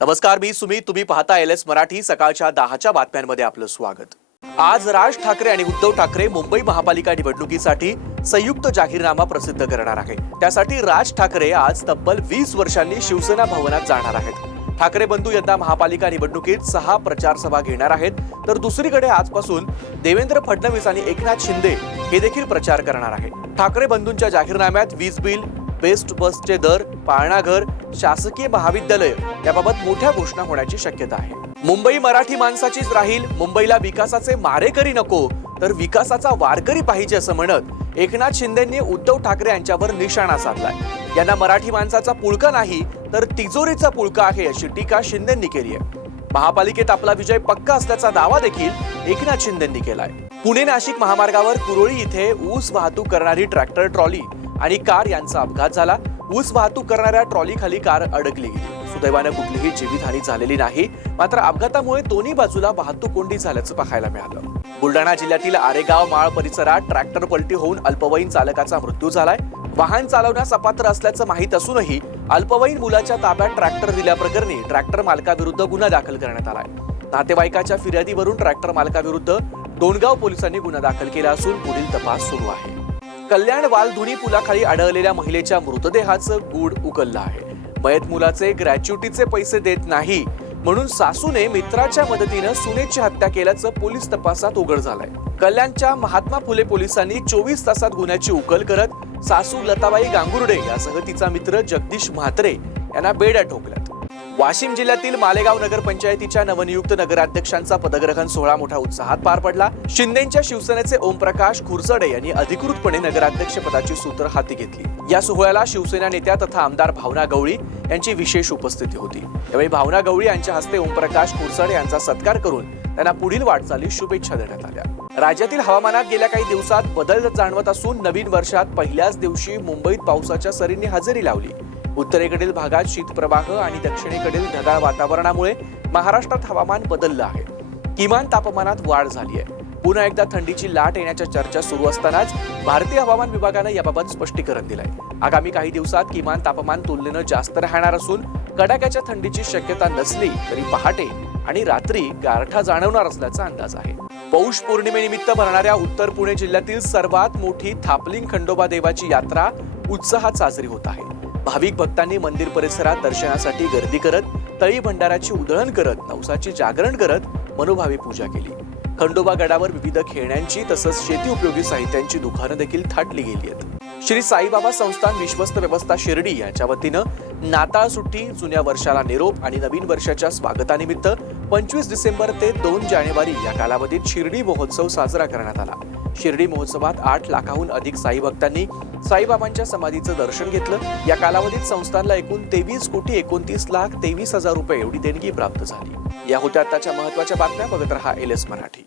नमस्कार मी सुमित. तुम्ही पाहता एल एस मराठी. सकाळच्या दहाच्या बातम्यांमध्ये आपलं स्वागत. आज राज ठाकरे आणि उद्धव ठाकरे मुंबई महापालिका निवडणुकीसाठी संयुक्त जाहीरनामा प्रसिद्ध करणार आहे त्यासाठी राज ठाकरे आज तब्बल वीस वर्षांनी शिवसेना भवनात जाणार आहेत. ठाकरे बंधू यंदा महापालिका निवडणुकीत सहा प्रचार सभा घेणार आहेत. तर दुसरीकडे आजपासून देवेंद्र फडणवीस आणि एकनाथ शिंदे हे देखील प्रचार करणार आहेत. ठाकरे बंधूंच्या जाहीरनाम्यात वीज बिल बेस्ट बसचे दर पाळणाघर शासकीय महाविद्यालय याबाबत मोठ्या घोषणा होण्याची शक्यता आहे. मुंबई मराठी माणसाचीच राहील मुंबईला विकासाचे मारेकरी नको तर विकासाचा वारकरी पाहिजे असं म्हणत एकनाथ शिंदेंनी उद्धव ठाकरे यांच्यावर निशाणा साधलाय. यांना मराठी माणसाचा पुळका नाही तर तिजोरीचा पुळका आहे अशी टीका शिंदेंनी केली आहे. महापालिकेत आपला विजय पक्का असल्याचा दावा देखील एकनाथ शिंदेंनी केलाय. पुणे नाशिक महामार्गावर कुरोळी इथे ऊस वाहतूक करणारी ट्रॅक्टर ट्रॉली आणि कार यांचा अपघात झाला. ऊस वाहतूक करणाऱ्या ट्रॉलीखाली कार अडकली. गेली सुदैवानं कुठलीही जीवितहानी झालेली नाही. मात्र अपघातामुळे दोन्ही बाजूला वाहतूक कोंडी झाल्याचं पाहायला मिळालं. बुलढाणा जिल्ह्यातील आरेगाव माळ परिसरात ट्रॅक्टर पलटी होऊन अल्पवयीन चालकाचा मृत्यू झालाय. वाहन चालवण्यास अपात्र असल्याचं माहीत असूनही अल्पवयीन मुलाच्या ताब्यात ट्रॅक्टर दिल्याप्रकरणी ट्रॅक्टर मालकाविरुद्ध गुन्हा दाखल करण्यात आलाय. नातेवाईकाच्या फिर्यादीवरून ट्रॅक्टर मालकाविरुद्ध डोणगाव पोलिसांनी गुन्हा दाखल केला असून पुढील तपास सुरू आहे. कल्याण वालधुनी पुलाखाली आढळलेल्या महिलेच्या मृतदेहाचं गूढ उकललं आहे. मयत मुलाचे ग्रॅच्युटीचे पैसे देत नाही म्हणून सासूने मित्राच्या मदतीनं सुनेची हत्या केल्याचं पोलीस तपासात उघड झालंय. कल्याणच्या महात्मा फुले पोलिसांनी चोवीस तासात गुन्ह्याची उकल करत सासू लताबाई गांगुर्डे यासह तिचा मित्र जगदीश म्हात्रे यांना बेड्या ठोकल्यात वाशिम जिल्ह्यातील मालेगाव नगरपंचायतीच्या नवनियुक्त नगराध्यक्षांचा पदग्रहण सोहळा मोठ्या उत्साहात पार पडला. शिंदेच्या शिवसेनेचे ओमप्रकाश खुरसडे यांनी अधिकृतपणे नगराध्यक्ष पदाची सूत्र हाती घेतली. या सोहळ्याला शिवसेना नेत्या तथा आमदार भावना गवळी यांची विशेष उपस्थिती होती. यावेळी भावना गवळी यांच्या हस्ते ओमप्रकाश खुरसडे यांचा सत्कार करून त्यांना पुढील वाटचालीस शुभेच्छा देण्यात आल्या. राज्यातील हवामानात गेल्या काही दिवसात बदल जाणवत असून नवीन वर्षात पहिल्याच दिवशी मुंबईत पावसाच्या सरींनी हजेरी लावली. उत्तरेकडील भागात शीतप्रवाह आणि दक्षिणेकडील ढगाळ वातावरणामुळे महाराष्ट्रात हवामान बदललं आहे. किमान तापमानात वाढ झाली आहे. पुन्हा एकदा थंडीची लाट येण्याच्या चर्चा सुरू असतानाच भारतीय हवामान विभागानं याबाबत स्पष्टीकरण दिलंय. आगामी काही दिवसात किमान तापमान तुलनेनं जास्त राहणार असून कडाक्याच्या थंडीची शक्यता नसली तरी पहाटे आणि रात्री गारठा जाणवणार असल्याचा अंदाज आहे. पौष पौर्णिमेनिमित्त भरणाऱ्या उत्तर पुणे जिल्ह्यातील सर्वात मोठी थापलिंग खंडोबा देवाची यात्रा उत्साहात साजरी होत आहे. भाविक भक्तांनी मंदिर परिसरात दर्शनासाठी गर्दी करत तळी भंडाराची उधळण करत नवसाची जागरण करत मनोभावी पूजा केली. खंडोबा गडावर विविध खेळण्यांची तसंच शेती उपयोगी साहित्यांची दुकानं देखील थाटली गेली आहेत. श्री साईबाबा संस्थान विश्वस्त व्यवस्था शिर्डी यांच्या वतीनं नाताळ सुट्टी जुन्या वर्षाला निरोप आणि नवीन वर्षाच्या स्वागतानिमित्त पंचवीस डिसेंबर ते दोन जानेवारी या कालावधीत शिर्डी महोत्सव साजरा करण्यात आला. शिर्डी महोत्सवात आठ लाखाहून अधिक साईभक्तांनी साईबाबांच्या समाधीचं दर्शन घेतलं. या कालावधीत संस्थानला एकूण तेवीस कोटी एकोणतीस लाख तेवीस हजार रुपये एवढी देणगी प्राप्त झाली. या होत्या आताच्या महत्त्वाच्या बातम्या. बघत रहा एल एस मराठी.